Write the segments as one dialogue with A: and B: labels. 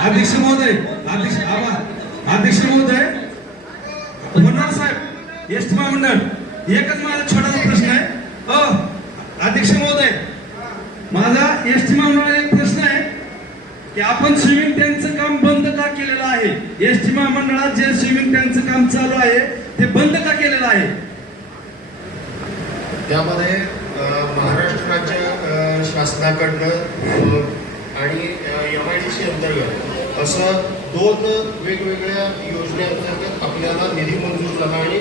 A: अध्यक्ष महोदय अध्यक्ष अध्यक्ष महोदय होणार साहेब एस टी महामंडळ एकच माझा छोटासा प्रश्न आहे. अ अध्यक्ष महोदय माझा एस टी महामंडळ एक प्रश्न आहे की आपण स्विमिंग टँकचं काम बंद का केलेलं आहे? एस टी महामंडळात जे स्विमिंग टँकचं काम चालू आहे ते बंद का केलेलं आहे?
B: त्यामध्ये महाराष्ट्राच्या महाराष्ट्र राज्य शासनाकडनं आणि एम आय डी सी अंतर्गत. असं दोन वेगवेगळ्या योजनेअंतर्गत आपल्याला निधी मंजूर झाला आणि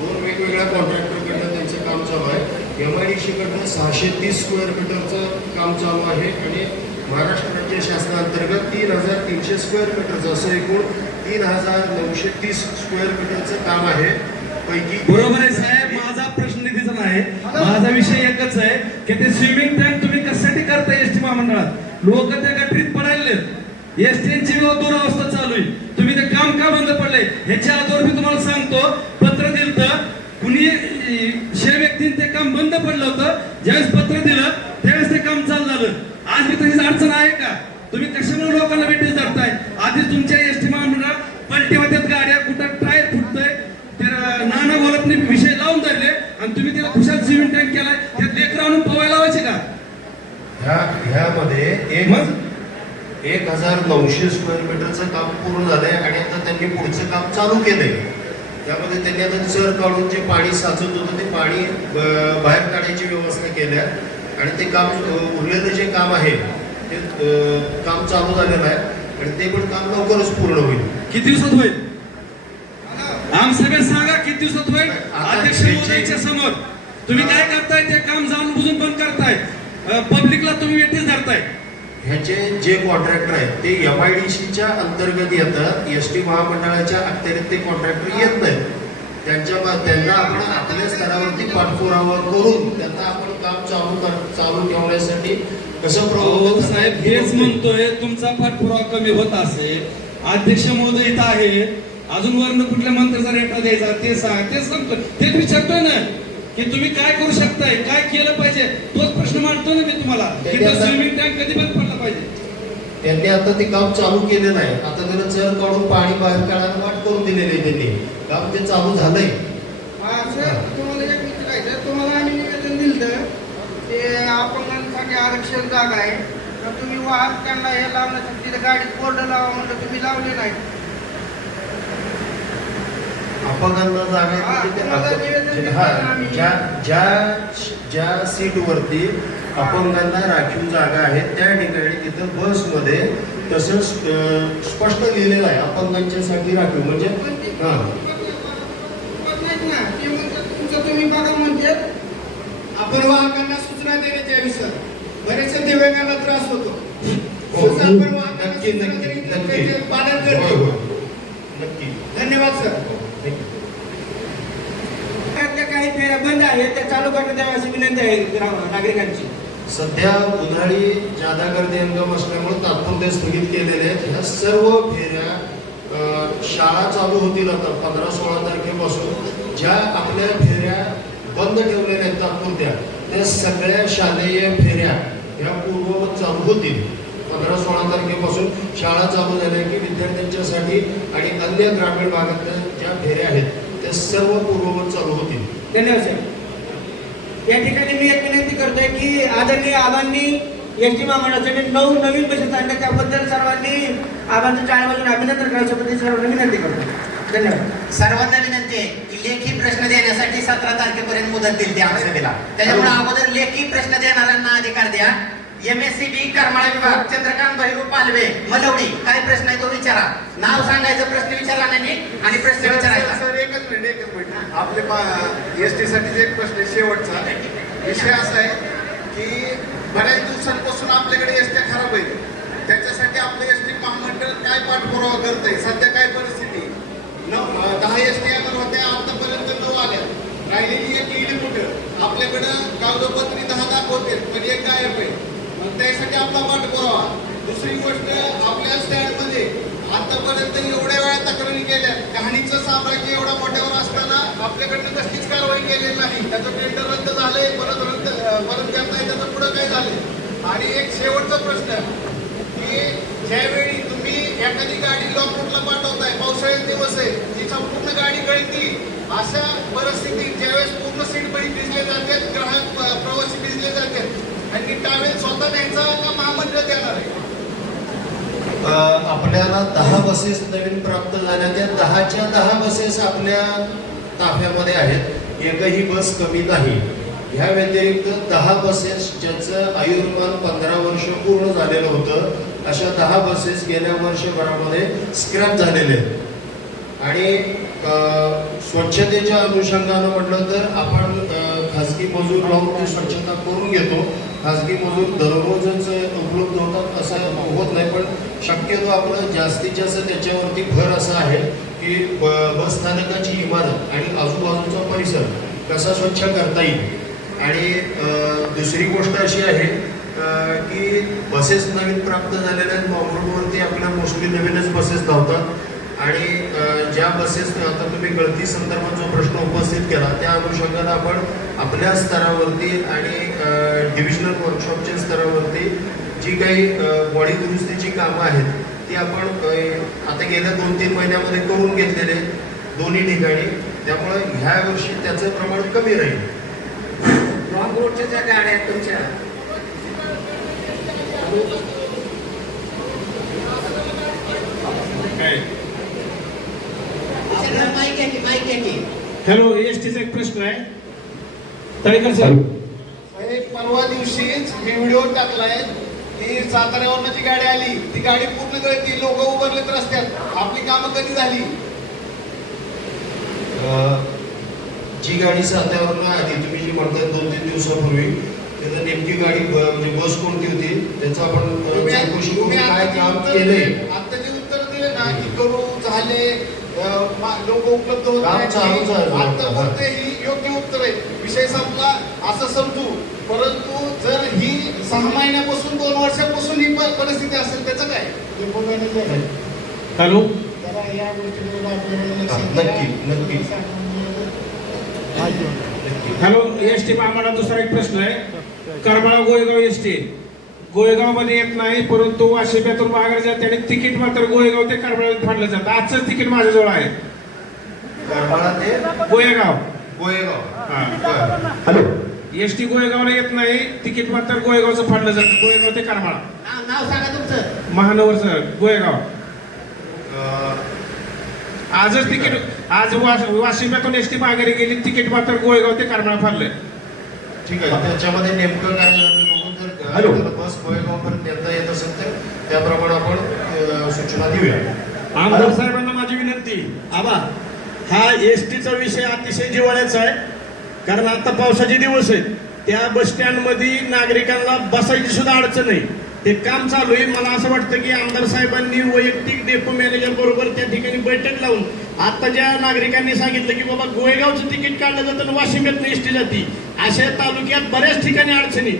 B: दोन वेगवेगळ्या कॉन्ट्रॅक्टरकडनं त्यांचं काम चालू आहे. एम आय डी सीकडनं सहाशे तीस स्क्वेअर मीटरचं काम चालू आहे आणि महाराष्ट्र राज्य शासनाअंतर्गत तीन हजार तीनशे स्क्वेअर मीटरचं असं एकूण तीन हजार नऊशे तीस स्क्वेअर मीटरचं काम आहे. पैकी
A: बरोबर आहे साहेब माझा प्रश्न निधीचा नाही माझा विषय एकच आहे की ते स्विमिंग टँक तुम्ही कशासाठी करताय एस टी महामंडळात? लोक त्या गटरीत पडायले एस टीची दुरावस्था चालू आहे. तुम्ही ते काम का बंद पडलंय? ह्याच्या अगोदर मी तुम्हाला सांगतो पत्र दिलं कुणी शे व्यक्तीने ते काम बंद पडलं होतं. ज्यावेळेस पत्र दिलं त्यावेळेस ते काम चालू झालं. आज मी तशीच अडचण आहे का? तुम्ही कशामुळे लोकांना भेटीस धरताय? आधीच तुमच्या एस टी महामंडळात पलटी होत्यात गाड्या कुठं टायर फुटतंय. तर नाना गोलपने विषय लावून धरले. आणि तुम्ही त्याला खुशाल सिमेंट टँक केलाय. त्यात लेकर आणून पवायला लावायचे का?
B: ह्या ह्यामध्ये एक? एक हजार नऊशे स्क्वेअर मीटरचं काम पूर्ण झालंय आणि आता त्यांनी पुढचं काम चालू केलंय. त्यामध्ये त्यांनी आता चर काढून जे पाणी साचत होतं ते पाणी बाहेर काढायची व्यवस्था केल्या आणि ते काम उरलेलं जे काम आहे ते काम चालू झालेलं आहे आणि ते पण काम लवकरच पूर्ण होईल.
A: किती दिवसात होईल? आम सगळं सांगा किती दिवसात होईल? अध्यक्ष महोदयाच्या समोर. तुम्ही काय करताय? ते काम जाणून बुजून बंद करताय. पब्लिकला तुम्ही वेटीस धरताय.
B: ह्याचे जे कॉन्ट्रॅक्टर आहेत ते एम आय डी सीच्या अंतर्गत येतात एस टी महामंडळाच्या अखत्यारीत ते कॉन्ट्रॅक्टर येत नाहीत त्यांच्या त्यांना आपण आपल्या स्तरावरती पाठपुरावा करून त्यांना आपण काम चालू कर चालू ठेवण्यासाठी कसं प्रवृत्त
A: साहेब हेच म्हणतोय तुमचा पाठपुरावा कमी होत असेल. अध्यक्ष महोदय इथं आहे अजून वर्ण कुठल्या मंत्र्याचा रेटा द्यायचा ते सांग तेच सांगतो तेच विचारतोय ना की तुम्ही काय करू शकताय काय केलं पाहिजे तोच प्रश्न मांडतो ना मी तुम्हाला. स्विमिंग टँक कधी बंद पडला पाहिजे?
B: त्यांनी आता ते काम चालू केलेलं आहे आता त्याला चर काढून पाणी बाहेर काढायला वाट करून दिलेली आहे त्यांनी. काम ते चालू झालंय.
C: तुम्हाला एक विचारायचं तुम्हाला आम्ही निवेदन दिलं ते अपंगांसाठी आरक्षण जागा आहे. तर तुम्ही वाहन त्यांना हे लावण्यासाठी तिथे गाडीत बोर्ड लावा म्हणलं तुम्ही लावले नाही.
B: अपंगांना जागा
C: हा,
B: आहे तिथे
C: तुम्हाला
B: अप-
C: निवेदन
B: जे-
C: दिलं
B: हा,
C: आम्ही.
B: ज्या ज्या ज्या सीटवरती अपंगांना राखीव जागा आहे त्या ठिकाणी तिथं बसमध्ये तसंच स्पष्ट लिहिलेलं आहे अपंगांच्यासाठी राखीव म्हणजे हा.
C: तुम्ही बघा म्हणजे आपण वाहकांना सूचना देण्याच्या विषय बरेचसे दिव्यांगांना त्रास होतो.
B: हो, नक्की नक्की नक्की.
C: पालन करतो.
B: होय. नक्की.
C: धन्यवाद सर
B: हो, thank you.
C: त्या काही फेऱ्या बंद आहेत त्या चालू करण्यात याव्या अशी विनंती आहे नागरिकांची.
B: सध्या उन्हाळी जादा गर्दी हंगाम असल्यामुळे तात्पुरते स्थगित केलेले आहेत. ह्या सर्व फेऱ्या अं, शाळा चालू होतील आता पंधरा सोळा तारखेपासून. ज्या आपल्या फेऱ्या बंद ठेवलेल्या आहेत तात्पुरत्या त्या सगळ्या शालेय फेऱ्या ह्या पूर्ववत चालू होतील. पंधरा सोळा तारखेपासून शाळा चालू झाल्या की विद्यार्थ्यांच्यासाठी आणि अन्य ग्रामीण भागातल्या ज्या फेऱ्या आहेत त्या सर्व पूर्ववत चालू होतील.
C: धन्यवाद साहेब या ठिकाणी मी एक विनंती करतोय की आदरणीय आबांनी एस टी महामंडळासाठी नऊ नवीन बसेस आणल्या त्याबद्दल सर्वांनी आबांचं टाळ्यावाजून अभिनंदन करायचं सर्वांना विनंती करतो धन्यवाद.
D: सर्वांना विनंती आहे की लेखी प्रश्न देण्यासाठी सतरा तारखेपर्यंत मुदत दिली त्या आमसभेला त्याच्यामुळे अगोदर लेखी प्रश्न देणाऱ्यांना अधिकार द्या. M S C B Karmala विभाग चंद्रकांत भैरू पालवे मलवडी काय प्रश्न आहे तो विचारा. नाव सांगायचं प्रश्न विचारा नाही आणि प्रश्न विचारायचा.
E: सर एकच मिनिट एकच मिनिट. आपले एस टी साठी एक प्रश्न आहे शेवटचा. विषय असा आहे की बऱ्याच दिवसांपासून आपल्याकडे एस ट्या खराब आहेत. त्याच्यासाठी आपलं एस टी महामंडळ काय पाठपुरावा करत आहे सध्या काय परिस्थिती? आहे? नऊ दहा एस टी येणार होत्या आतापर्यंत नऊ आल्या. राहिलेली एक गेली कुठं? आपल्याकडं कागदपत्री दहा दाखवते पण एक गायब आहे. त्यासाठी आपला पाठपुरावा दुसरी गोष्ट आपल्या स्टँडमध्ये आतापर्यंत एवढ्या वेळा तक्रारी केल्या कहाणीचं साम्राज्य एवढा मोठ्यावर असताना आपल्याकडनं कसलीच कारवाई केलेली नाही. त्याचं टेंडर रद्द झालंय परत रद्द परत करता नाही त्याचं पुढं काय झालंय? आणि एक शेवटचा प्रश्न की ज्यावेळी तुम्ही एखादी गाडी लॉकवूडला पाठवताय पावसाळ्यात दिवस आहे तिच्या संपूर्ण गाडी गळती अशा परिस्थितीत ज्यावेळेस पूर्ण सीट बळी भिजले जातात ग्राहक प्रवासी भिजले जातात आणि टावेल स्वतः त्यांचा का महामंडळ देणार आहे?
B: आपल्याला दहा बसेस नवीन प्राप्त झाल्या. त्या दहाच्या दहा बसेस आपल्या ताफ्यामध्ये आहेत. एकही बस कमी नाही. ह्या व्यतिरिक्त दहा बसेस ज्यांचं आयुर्मान पंधरा वर्ष पूर्ण झालेलं होतं अशा दहा बसेस गेल्या वर्षभरामध्ये स्क्रॅप झालेले आहेत. आणि स्वच्छतेच्या अनुषंगानं म्हटलं तर आपण अ, खाजगी मजूर लावून स्वच्छता करून घेतो. खाजगी मजूर दररोजच उपलब्ध होतात असं होत नाही पण शक्यतो आपलं जास्तीत जास्त त्याच्यावरती भर असा आहे की बस स्थानकाची इमारत आणि आजूबाजूचा परिसर कसा स्वच्छ करता येईल. आणि दुसरी गोष्ट अशी आहे की बसेस नवीन प्राप्त झालेल्या आहेत रोडवरती आपल्या मोस्टली नवीनच बसेस धावतात. आणि ज्या बसेस आता तुम्ही गळती संदर्भात जो प्रश्न उपस्थित केला त्या अनुषंगाने आपण आपल्या स्तरावरती आणि डिव्हिजनल वर्कशॉपच्या स्तरावरती जी काही बॉडी दुरुस्तीची कामं आहेत ती आपण आता गेल्या दोन तीन महिन्यामध्ये करून घेतलेले दोन्ही ठिकाणी. त्यामुळे ह्या वर्षी त्याचं प्रमाण कमी राहील.
D: लॉंग रोडच्या ज्या गाड्या आहेत तुमच्या
A: काय
D: माईक आहे की माईक आहे की
A: हॅलो एस टीचा एक प्रश्न आहे. तळेकर साहेब
E: परवा दिवशीच मी व्हिडिओ टाकलाय. की साताऱ्यावरनं जी गाडी आली ती गाडी पूर्ण गळती लोक उभारलेत रस्त्यात. आपली कामं कधी झाली?
B: जी गाडी साताऱ्यावरून आली तुम्ही जी म्हणताय दोन तीन दिवसापूर्वी त्याचं नेमकी गाडी म्हणजे बस कोणती होती? त्याचं आपण चौकशी काय काम केलंय?
E: लोक उपलब्ध होत. आता बोलते ही योग्य उत्तर आहे विषय संपला असं समजू परंतु जर ही सहा महिन्यापासून दोन वर्षापासून ही परिस्थिती असेल त्याचं काय
A: हॅलो?
B: नक्की. नक्की नक्की
A: हॅलो एस टी आम्हाला दुसरा एक प्रश्न आहे. Karmala Goygaon S T. गोयगावमध्ये येत नाही परंतु वाशिब्यातून माघार जाते आणि तिकीट मात्र गोयगाव ते करमाळा फाडलं जातं. आजच तिकीट माझ्याजवळ आहे.
B: करमाळा ते
A: गोयगाव.
B: गोयगाव.
A: हा.
B: बरं.
F: हॅलो.
A: एस टी गोयगावला येत नाही तिकीट मात्र गोयगावचं फाडलं जातं. गोयगाव ते करमाळा.
D: नाव सांगा तुमचं.
A: महानगरचं गोयगाव.
B: अ,
A: आजच तिकीट आज वाश- वाशिम्यातून एस टी माघारी गेली तिकीट मात्र गोयगाव ते करमाळा फाडलंय.
B: ठीक आहे. त्याच्यामध्ये नेमकं काय झालं बघून जर
F: हॅलो.
B: आपल्याला बस नेता येत असेल तर त्याप्रमाणे आपण सूचना देऊया.
G: आमदार साहेबांना माझी विनंती आबा हा एस टीचा विषय अतिशय जिव्हाळ्याचा आहे कारण आता पावसाचे दिवस आहेत. त्या बस स्टँडमध्ये नागरिकांना बसायची सुद्धा अडचण आहे ते काम चालू आहे. मला असं वाटतं की आमदार साहेबांनी वैयक्तिक डेपो मॅनेजर बरोबर त्या ठिकाणी बैठक लावून आता ज्या नागरिकांनी सांगितलं की बाबा गोयगावचं तिकीट काढलं जातं आणि वाशिम्यातनं एस टी जाती. अशा तालुक्यात बऱ्याच ठिकाणी अडचणी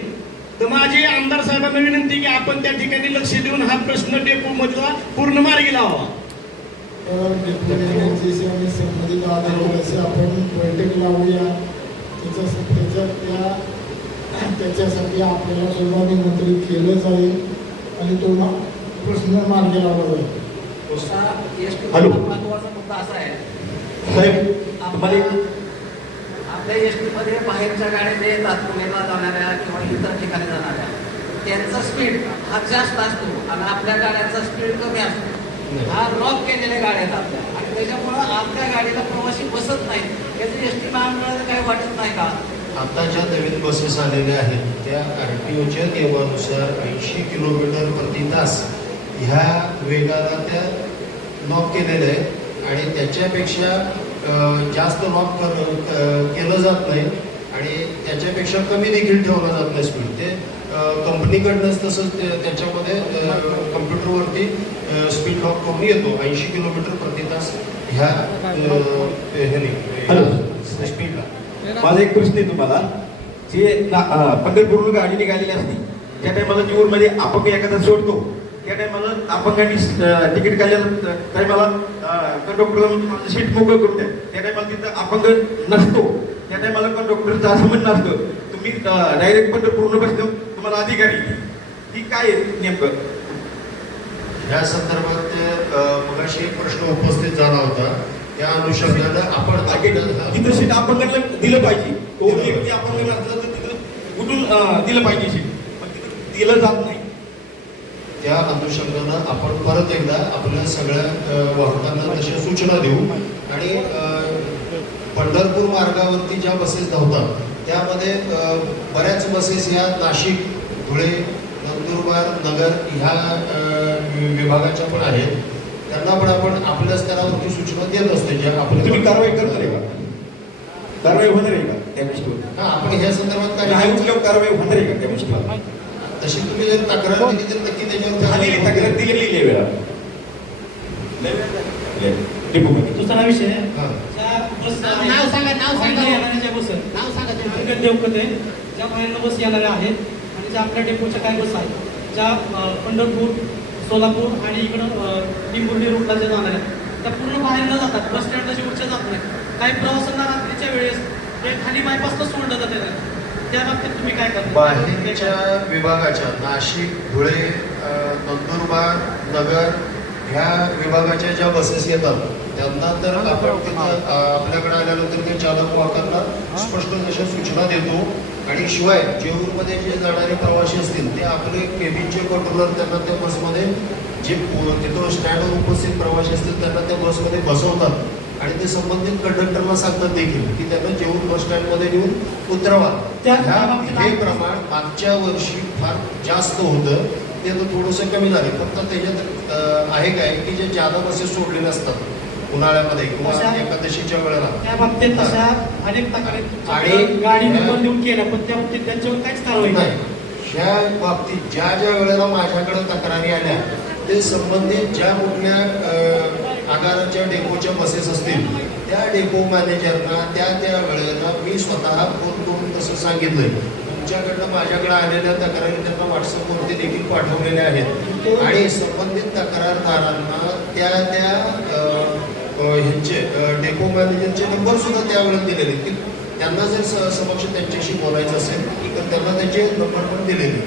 G: तर माझी आमदार साहेबांना विनंती की आपण त्या ठिकाणी लक्ष देऊन हा प्रश्न डेपो मधला पूर्ण मार्गी
H: आणि संबंधित आधारावर आपण बैठक लावूया त्याच्यासाठी त्याच्यात त्या त्याच्यासाठी आपल्याला सुद्धा निमंत्रित केलं जाईल आणि तो प्रश्न मार्गी लावला जाईल.
F: हॅलो.
D: महत्त्वाचा मुद्दा असा आहे.
F: साहेब तुम्हाला
D: आपल्या एसमध्ये बाहेरच्या गाड्या जे येतात पुण्याला जाणाऱ्या किंवा इतर ठिकाणी जाणाऱ्या त्यांचा स्पीड हा जास्त असतो आणि आपल्या गाड्यांचा स्पीड कमी असतो. हा लॉक केलेल्या गाड्या आहेत आपल्या. आणि त्याच्यामुळं आपल्या गाडीला प्रवासी बसत नाही त्याचं एस टी महामंडळाला काही वाटत नाही का?
B: आता ज्या नवीन बसेस आलेल्या आहेत. त्या आर टी ओच्या नियमानुसार ऐंशी किलोमीटर प्रति तास ह्या वेगाला त्या लॉक केलेल्या आहेत. आणि त्याच्यापेक्षा जास्त लॉक केलं जात नाही आणि त्याच्यापेक्षा कमी देखील ठेवलं जात नाही स्पीड ते कंपनीकडनंच तसंच त्याच्यामध्ये कम्प्युटरवरती स्पीड लॉक करून येतो. ऐंशी किलोमीटर प्रति तास ह्या ह्याने. स्पीडला
F: माझा एक प्रश्न आहे तुम्हाला. जे ना- अं, पंढरपूरवरून गाडी निघालेली असते त्या टायमाला जीवनमध्ये अपंग एखादा सोडतो त्या टायमाला अपंगाने तिकीट काढलेलं टायमाला कंडक्टर सीट मोकळं करून द्या. त्या टायमाला तिथं अपंग नसतो. त्या टायमाला कंडक्टरचं असं म्हणणं असतं तुम्ही डायरेक्ट पंढरपूरनं बसतो तुम्हाला अधिकारी. ही काय नेमकं?
B: या संदर्भात मगाशी एक प्रश्न उपस्थित झाला होता. त्या अनुषंगानं आपण
F: तिथं सीट अपंगाला दिलं पाहिजे. तो व्यक्ती अपंग असला तर तिथं कुठून दिलं पाहिजे सीट पण तिथं दिलं जात नाही.
B: त्या अनुषंगानं आपण परत एकदा आपल्या सगळ्या वाहकांना तशा सूचना देऊ. आणि पंढरपूर मार्गावरती ज्या बसेस धावतात त्यामध्ये बऱ्याच बसेस या नाशिक धुळे नंदुरबार नगर ह्या विभागाच्या पण आहेत. त्यांना पण आपण आपल्या स्तरावरती सूचना देत असतो ज्या
F: तुम्ही
B: आपल्या
F: कारवाई करणार आहे का? कारवाई होणार आहे का त्या गोष्टीवर?
B: हा आपण ह्या संदर्भात काय
F: कारवाई होणार आहे का त्या गोष्टीवर?
B: तशी तुम्ही जर तक्रार दिली तर नक्की त्याच्यावर
F: तक्रार दिलेली वेळा
B: हा.
I: बस
D: नाव सांगा, नाव सांगा.
I: बाहेरनं येणाऱ्या बस आहेत,
D: नाव सांगा तुमचं.
I: अंकल देवकते ज्या बाहेरनं बस येणाऱ्या आहेत आणि ज्या आपल्या डेपोच्या काही बस आहेत ज्या पंढरपूर सोलापूर आणि इकडं लिंबुर्ली रूटला ज्या जाणाऱ्या आहेत, त्या पूर्ण बाहेर न जातात. बस स्टँडला जेवढच्या जात नाही काही प्रवासांना रात्रीच्या वेळेस ते खाली बायपासला सोडलं जाते त्या बाबतीत तुम्ही काय करता?
B: बाहेरच्या विभागाच्या नाशिक धुळे नंदुरबार नगर ह्या विभागाच्या ज्या बसेस येतात त्यांना तर आपण तिथं आपल्याकडे आल्यानंतर ते चालक वाहकांना स्पष्ट अशा सूचना देतो. आणि शिवाय जेऊरमध्ये जे जाणारे प्रवासी असतील ते आपले केबिनचे कंट्रोलर त्यांना त्या बसमध्ये जे तिथं स्टँडवर उपस्थित प्रवासी असतील त्यांना त्या बसमध्ये बसवतात. आणि ते संबंधित कंडक्टरला सांगतात देखील की त्यांना जेऊर बस स्टँडमध्ये नेऊन उतरवा. हे प्रमाण मागच्या वर्षी फार जास्त होतं. ते आता थोडंसं कमी झालं फक्त त्याच्यात आहे काय की जे जादा बसेस सोडलेले असतात उन्हाळ्यामध्ये किंवा एकादशीच्या वेळेला.
I: त्या बाबतीत तशा अनेक तक्रारी
B: आणि-
I: तुमच्या गाडी निवडून देऊन केल्या पण त्या बाबतीत त्यांच्यावर काहीच कारवाई
B: नाही. ह्या बाबतीत ज्या ज्या वेळेला माझ्याकडे तक्रारी आल्या ते संबंधित ज्या कुठल्या आगाराच्या डेपोच्या बसेस असतील. त्या डेपो मॅनेजरना त्या त्या वेळेला मी स्वतः फोन करून तसं सांगितलंय. तुमच्याकडनं माझ्याकडे आलेल्या तक्रारी त्यांना व्हॉट्सअपवरती देखील पाठवलेल्या आहेत. आणि संबंधित तक्रारदारांना त्या त्या ह्यांचे डेपो मॅनेजरचे नंबर सुद्धा त्यावेळेला दिलेले की त्यांना जर स- समक्ष त्यांच्याशी बोलायचं असेल तर त्यांना त्यांचे नंबर पण दिलेले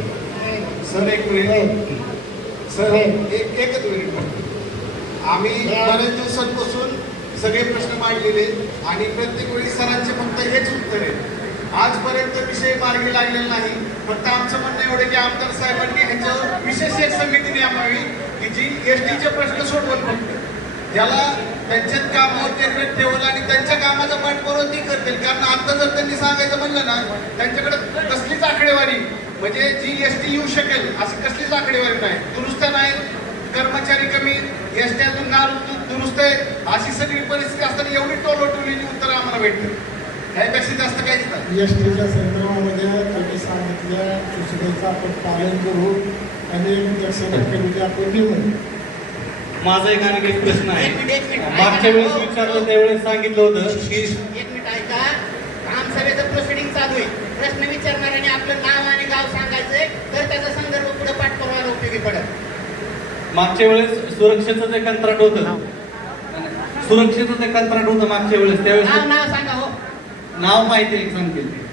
E: सर एक मिनिट. सर एक एकच मिनिट. आम्ही बऱ्याच दिवसांपासून सगळे प्रश्न मांडलेले आणि प्रत्येक वेळी सरांचे फक्त हेच उत्तर आहे. आजपर्यंत विषय मार्गी लागलेला नाही. फक्त आमचं म्हणणं एवढं की आमदार साहेबांनी ह्याच्यावर विशेष एक समिती नेमावी की जी एस टीचे प्रश्न सोडवल फक्त याला त्यांच्यात कामावर केंद्रित ठेवलं आणि त्यांच्या कामाचा पाठपुरावा ती करतील. कारण आता जर त्यांनी सांगायचं म्हणलं ना त्यांच्याकडे कसलीच आकडेवारी म्हणजे जी एस टी येऊ शकेल अशी कसलीच आकडेवारी नाही. दुरुस्त नाही कर्मचारी कमी एस टी अजून ना दुरुस्त आहे. अशी सगळी परिस्थिती असताना एवढी टोलोटोलीची उत्तर आम्हाला भेटतं यापेक्षा जास्त काहीच नाही
H: एस टीच्या संदर्भामध्ये तुम्ही सांगितल्या सूचनेचं आपण पालन करू आणि दक्षता आपण देऊ.
A: माझा एक आणखी एक प्रश्न आहे. मागच्या वेळेस विचारलं त्यावेळेस सांगितलं होतं. की
D: एक मिनिट ऐका. ग्रामसभेचं प्रोसिडिंग चालू आहे. प्रश्न विचारणाऱ्याने आपलं नाव आणि गाव सांगायचंय तर त्याचा संदर्भ पुढे पाठपुरावा उपयोगी पडत
A: मागच्या वेळेस सुरक्षेचं जे कंत्राट होतं. सुरक्षेचं जे कंत्राट होतं मागच्या वेळेस त्यावेळेस
D: नाव हो.
A: नाव माहिती आहे सांगतील ते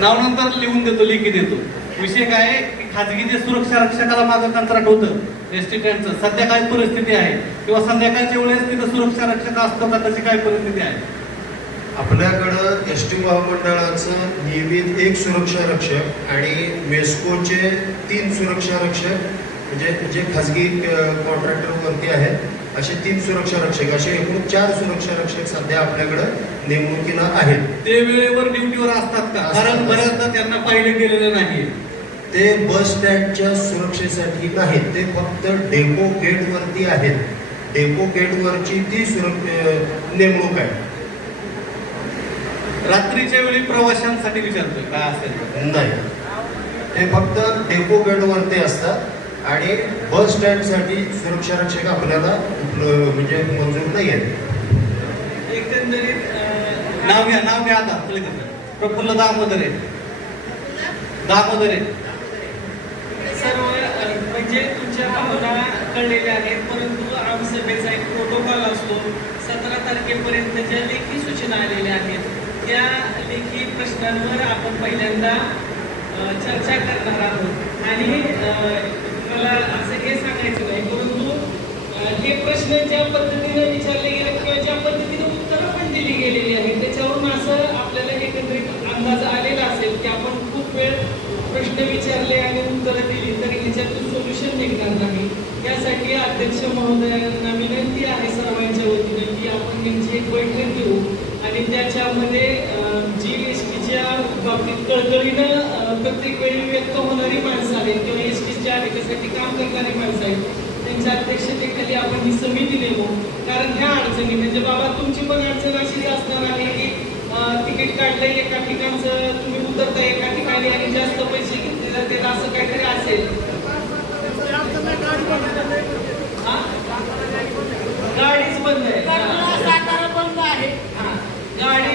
A: नाव नंतर लिहून देतो लिखी देतो. विषय काय आहे? की खाजगी जे सुरक्षा रक्षकाला माझं कंत्राट होतं एस टी स्टँडचं सध्या काय परिस्थिती आहे. किंवा संध्याकाळच्या वेळेस तिथं सुरक्षा रक्षक असतो का त्याची काय परिस्थिती आहे?
B: आपल्याकडं एस टी महामंडळाचं नियमित एक सुरक्षा रक्षक आणि मेस्कोचे तीन सुरक्षा रक्षक म्हणजे जे खाजगी कॉन्ट्रॅक्टरवरती आहेत असे तीन सुरक्षा रक्षक असे एकूण चार सुरक्षा रक्षक सध्या आपल्याकडं नेमणुकीला आहेत.
A: ते वेळेवर ड्युटीवर असतात का. कारण बऱ्याचदा त्यांना पाहिले गेलेलं नाही
B: ते बस स्टँडच्या सुरक्षेसाठी नाहीत. ते फक्त डेपो गेटवरती आहेत. डेपो गेटवरची ती सुरक्ष नेमणूक आहे.
A: रात्रीच्या वेळी प्रवाशांसाठी विचारतोय काय असेल.
B: नाही. ते फक्त डेपो गेटवरती असतात. आणि बस स्टँडसाठी सुरक्षा रक्षक आपल्याला म्हणजे मंजूर नाही आहेत.
A: एकंदरीत नाव घ्या नाव घ्या आता. प्रफुल्ल दामोदरे दामोदरे
J: सर्व अ, म्हणजे तुमच्या भावना कळलेल्या आहेत परंतु आमसभेचा एक प्रोटोकॉल असतो. सतरा तारखेपर्यंत ज्या लेखी सूचना आलेल्या आहेत त्या लेखी प्रश्नांवर आपण पहिल्यांदा चर्चा करणार आहोत. आणि मला असं हे सांगायचं नाही परंतु अं, हे प्रश्न ज्या पद्धतीने विचारले गेले किंवा ज्या पद्धतीने उत्तरं पण दिली गेलेली आहेत त्याच्यावरून असं आपल्याला एकत्रित अंदाज आलेला असेल की आपण खूप वेळ प्रश्न विचारले आणि उत्तरं दिली तर ह्याच्यातून सोल्युशन निघणार नाही. यासाठी अध्यक्ष महोदयांना विनंती आहे सर्वांच्या वतीने की आपण त्यांची एक बैठक घेऊ आणि त्याच्यामध्ये बाबतीत कळकळीनं प्रत्येक वेळी व्यक्त होणारी माणसं आहेत. किंवा एस टीच्या त्यासाठी काम करणारी माणसं आहेत. त्यांच्या अध्यक्षतेखाली आपण ही समिती नेमू. कारण ह्या अडचणी म्हणजे बाबा तुमची पण अडचण अशीच असणार आहे की तिकीट काढलंय एका ठिकाणचं तुम्ही उतरताय एका ठिकाणी आणि जास्त पैसे घेतले जाते असं काहीतरी असेल? गाडीच बंद आहे. गाडी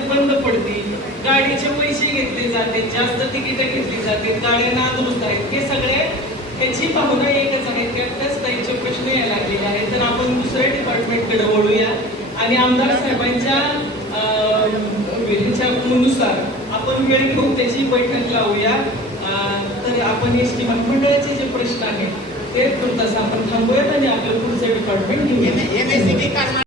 J: होऊन बंद पडतील गाडीचे पैसे घेतले जाते जास्त तिकीट घेतली जाते गाड्या नादुरुस्त आहेत. हे सगळे ह्याची भावना एकच आहे त्यातच त्यांचे प्रश्न यायला लागलेले आहेत. तर आपण दुसऱ्या डिपार्टमेंटकडे वळूया. आणि आमदार साहेबांच्या अं, नुसार आपण वेळ घेऊन त्याची बैठक लावूया. तर आपण एस टी मंडळाचे जे प्रश्न आहेत ते तुर्तास आपण थांबूयात आणि आपलं पुढचं डिपार्टमेंट घेऊया